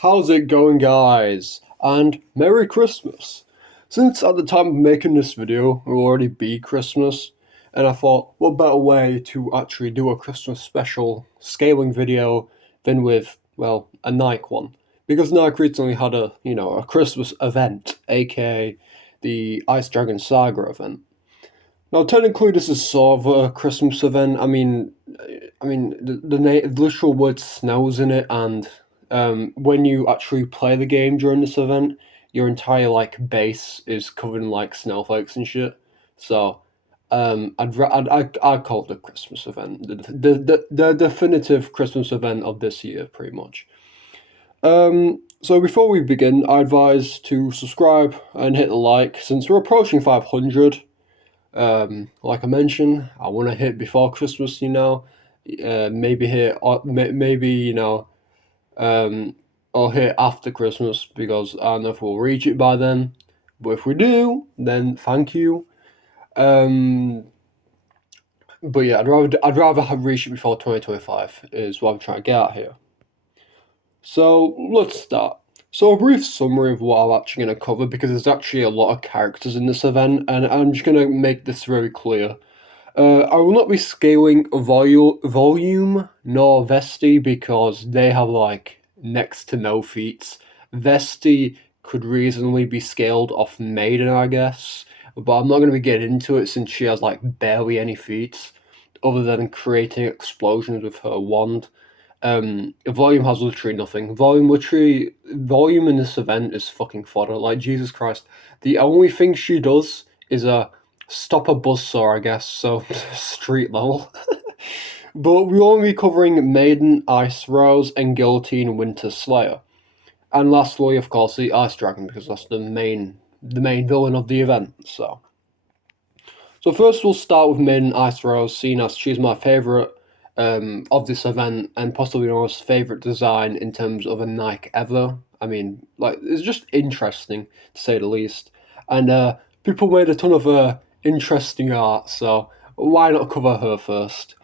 How's it going, guys? And Merry Christmas! Since at the time of making this video, it will already be Christmas, and I thought, what better way to actually do a Christmas special scaling video than with, well, a Nike one? Because Nike recently had a Christmas event, aka the Ice Dragon Saga event. Now, technically, this is sort of a Christmas event. The literal word snows in it, and when you actually play the game during this event, your entire like base is covered in like snowflakes and shit. So, I'd call it the Christmas event, the definitive Christmas event of this year, pretty much. So before we begin, I advise to subscribe and hit the like since we're approaching 500. Like I mentioned, I want to hit before Christmas. Maybe hit, maybe I'll hit after Christmas because I don't know if we'll reach it by then. But if we do, then thank you. But yeah, I'd rather have reached it before 2025 is what I'm trying to get at here. So let's start. So a brief summary of what I'm actually going to cover because there's actually a lot of characters in this event, and I'm just going to make this very clear. I will not be scaling volume nor Vesti because they have like next to no feats. Vesti could reasonably be scaled off Maiden, I guess, but I'm not going to be getting into it since she has like barely any feats other than creating explosions with her wand. Volume has literally nothing. Volume in this event is fucking fodder. Like Jesus Christ, the only thing she does is stop a buzzsaw, I guess. So street level. But we'll only be covering Maiden, Ice Rose, and Guillotine Winter Slayer, and lastly, of course, the Ice Dragon because that's the main villain of the event. So first we'll start with Maiden Ice Rose, seeing as she's my favourite of this event and possibly my most favourite design in terms of a Nike ever. I mean, like, it's just interesting to say the least. And people made a ton of interesting art, so why not cover her first?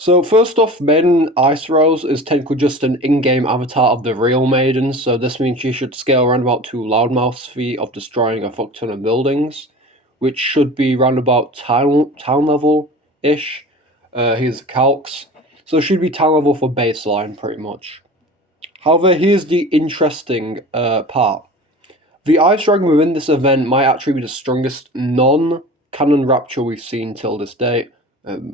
So first off, Maiden Ice Rose is technically just an in-game avatar of the real Maiden, so this means she should scale around about to Loudmouth's feat of destroying a fuck ton of buildings, which should be round about town level-ish. Here's the calcs. So she'd be town level for baseline, pretty much. However, here's the interesting part. The Ice Dragon within this event might actually be the strongest non-canon Rapture we've seen till this date,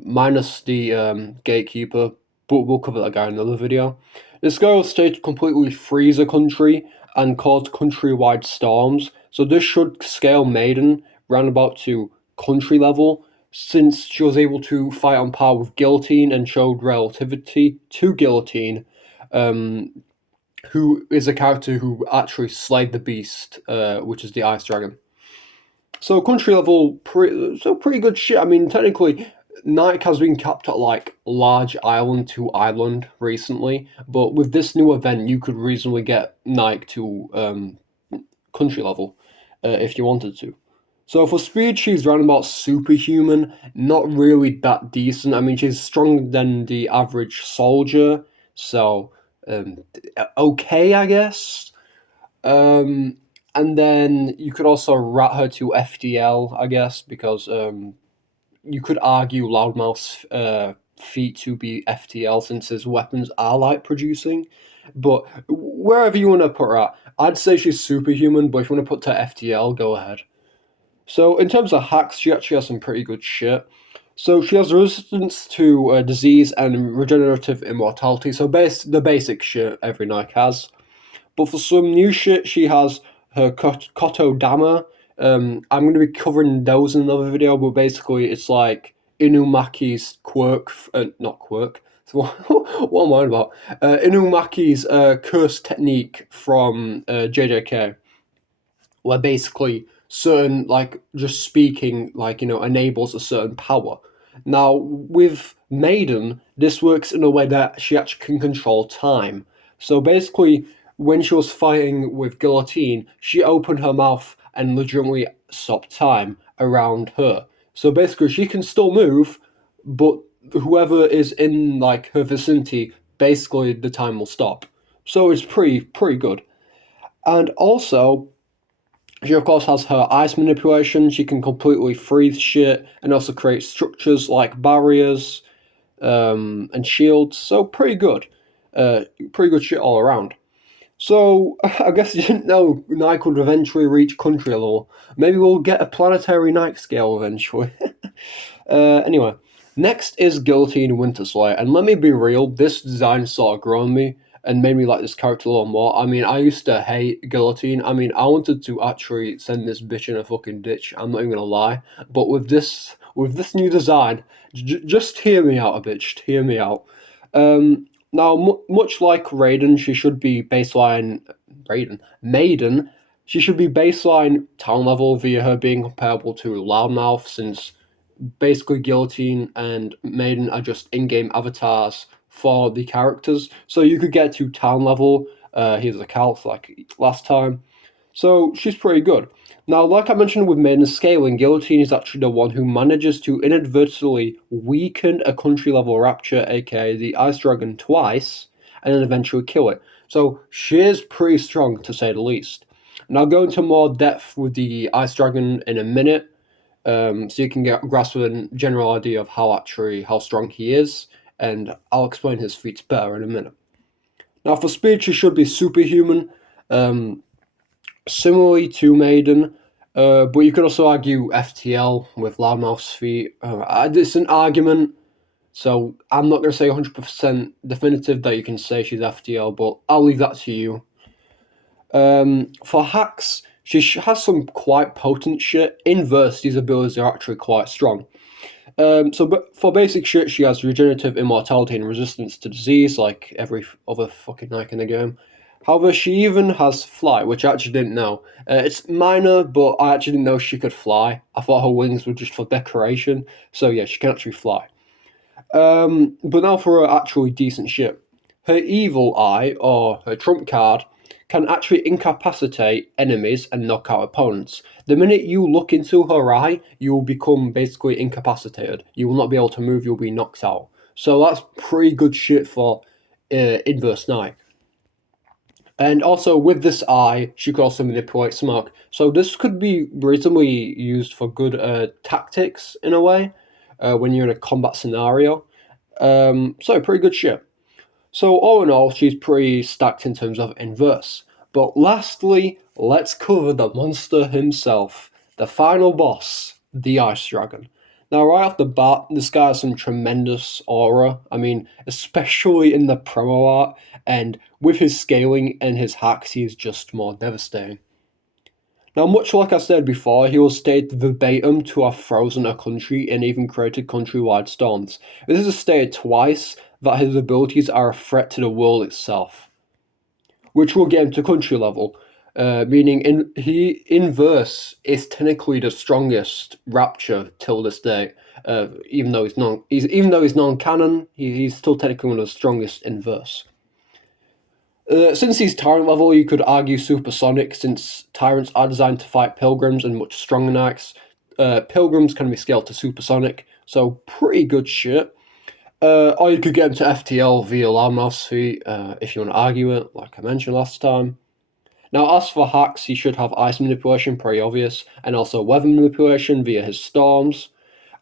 minus the Gatekeeper, but we'll cover that guy in another video. This guy will stage completely freeze a country and cause countrywide storms, so this should scale Maiden roundabout to country level, since she was able to fight on par with Guillotine and showed relativity to Guillotine, who is a character who actually slayed the beast, which is the Ice Dragon. So country level, pretty good shit. I mean, technically, Nike has been capped at like large island to island recently, but with this new event, you could reasonably get Nike to country level if you wanted to. So for speed, she's round about superhuman, not really that decent. I mean, she's stronger than the average soldier, so um, okay, I guess. And then you could also rat her to FDL, I guess, because you could argue Loudmouth's feat to be FTL since his weapons are light producing. But wherever you want to put her at, I'd say she's superhuman, but if you want to put her FTL, go ahead. So in terms of hacks, she actually has some pretty good shit. So she has resistance to disease and regenerative immortality. So the basic shit every Nike has. But for some new shit, she has her Koto Dama. I'm going to be covering those in another video, but basically it's like Inumaki's quirk, not quirk. So what am I on about? Inumaki's curse technique from JJK, where basically certain, like, just speaking, like, enables a certain power. Now, with Maiden, this works in a way that she actually can control time. So basically, when she was fighting with Guillotine, she opened her mouth and legitimately stopped time around her. So basically, she can still move, but whoever is in, like, her vicinity, basically the time will stop. So it's pretty good. And also, she of course has her ice manipulation. She can completely freeze shit and also create structures like barriers and shields. So pretty good shit all around. So I guess you didn't know Nike could eventually reach country level. Maybe we'll get a planetary Nike scale eventually. Anyway, next is Guillotine Winterslay, and let me be real, this design sort of grew on me and made me like this character a little more. I mean, I used to hate Guillotine. I mean, I wanted to actually send this bitch in a fucking ditch. I'm not even gonna lie. But with this new design, just hear me out a bit. Just hear me out. Now, much like Raiden, she should be baseline Maiden. She should be baseline town level via her being comparable to Loudmouth, since basically Guillotine and Maiden are just in-game avatars for the characters. So you could get to town level. Here's a calc like last time. So she's pretty good. Now, like I mentioned with Maiden's scaling, Guillotine is actually the one who manages to inadvertently weaken a country level Rapture, aka the Ice Dragon, twice, and then eventually kill it. So she is pretty strong to say the least. And I'll go into more depth with the Ice Dragon in a minute, so you can get grasp of a general idea of how strong he is, and I'll explain his feats better in a minute. Now, for speed, she should be superhuman, um, similarly to Maiden, but you could also argue FTL with Loudmouth's feat. It's an argument, so I'm not going to say 100% definitive that you can say she's FTL, but I'll leave that to you. For hacks, she has some quite potent shit. In verse, these abilities are actually quite strong. But for basic shit, she has regenerative immortality and resistance to disease, like every other fucking Nike in the game. However, she even has fly, which I actually didn't know. It's minor, but I actually didn't know she could fly. I thought her wings were just for decoration. So yeah, she can actually fly. But now for her actually decent shit. Her evil eye, or her trump card, can actually incapacitate enemies and knock out opponents. The minute you look into her eye, you will become basically incapacitated. You will not be able to move, you'll be knocked out. So that's pretty good shit for Inverse Nike. And also with this eye, she could also manipulate smoke. So this could be reasonably used for good tactics in a way, when you're in a combat scenario. So pretty good shit. So all in all, she's pretty stacked in terms of inverse. But lastly, let's cover the monster himself, the final boss, the Ice Dragon. Now, right off the bat, this guy has some tremendous aura. I mean, especially in the promo art, and with his scaling and his hacks, he's just more devastating. Now, much like I said before, he was stated verbatim to have frozen a country and even created countrywide storms. This is stated twice that his abilities are a threat to the world itself, which will get him to country level, meaning in verse is technically the strongest Rapture till this day. Even though he's non-canon, he's still technically one of the strongest in verse. Since he's tyrant level, you could argue supersonic, since tyrants are designed to fight pilgrims and much stronger knights. Pilgrims can be scaled to supersonic, so pretty good shit. Or you could get him to FTL via Loudmouth's feat, if you want to argue it, like I mentioned last time. Now, as for hacks, he should have ice manipulation, pretty obvious, and also weather manipulation via his storms.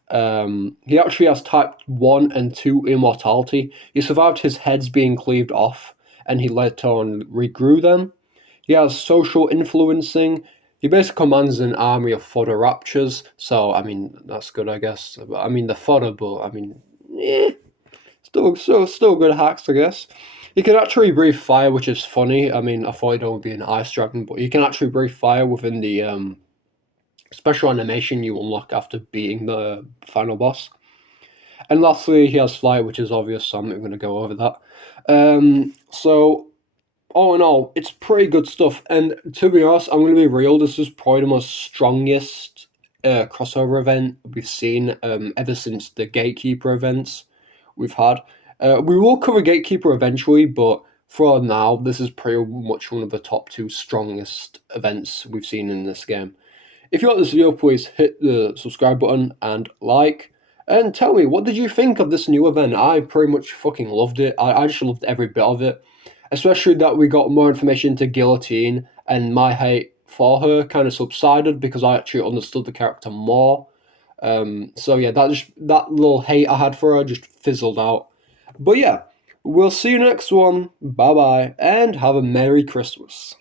He actually has type 1 and 2 immortality. He survived his heads being cleaved off, and he later on regrew them. He has social influencing. He basically commands an army of fodder raptures, so, I mean, that's good, I guess. I mean, the fodder, but, I mean, still good hacks, I guess. He can actually breathe fire, which is funny. I mean, I thought it would be an ice dragon, but he can actually breathe fire within the special animation you unlock after beating the final boss. And lastly, he has flight, which is obvious, so I'm not going to go over that. So, all in all, it's pretty good stuff. And to be honest, I'm going to be real, this is probably the most strongest crossover event we've seen ever since the Gatekeeper events we've had. We will cover Gatekeeper eventually, but for now, this is pretty much one of the top 2 strongest events we've seen in this game. If you like this video, please hit the subscribe button and like. And tell me, what did you think of this new event? I pretty much fucking loved it. I just loved every bit of it. especially that we got more information into Guillotine, and my hate for her kind of subsided because I actually understood the character more. So yeah, that little hate I had for her just fizzled out. But yeah, we'll see you next one. Bye bye, and have a Merry Christmas.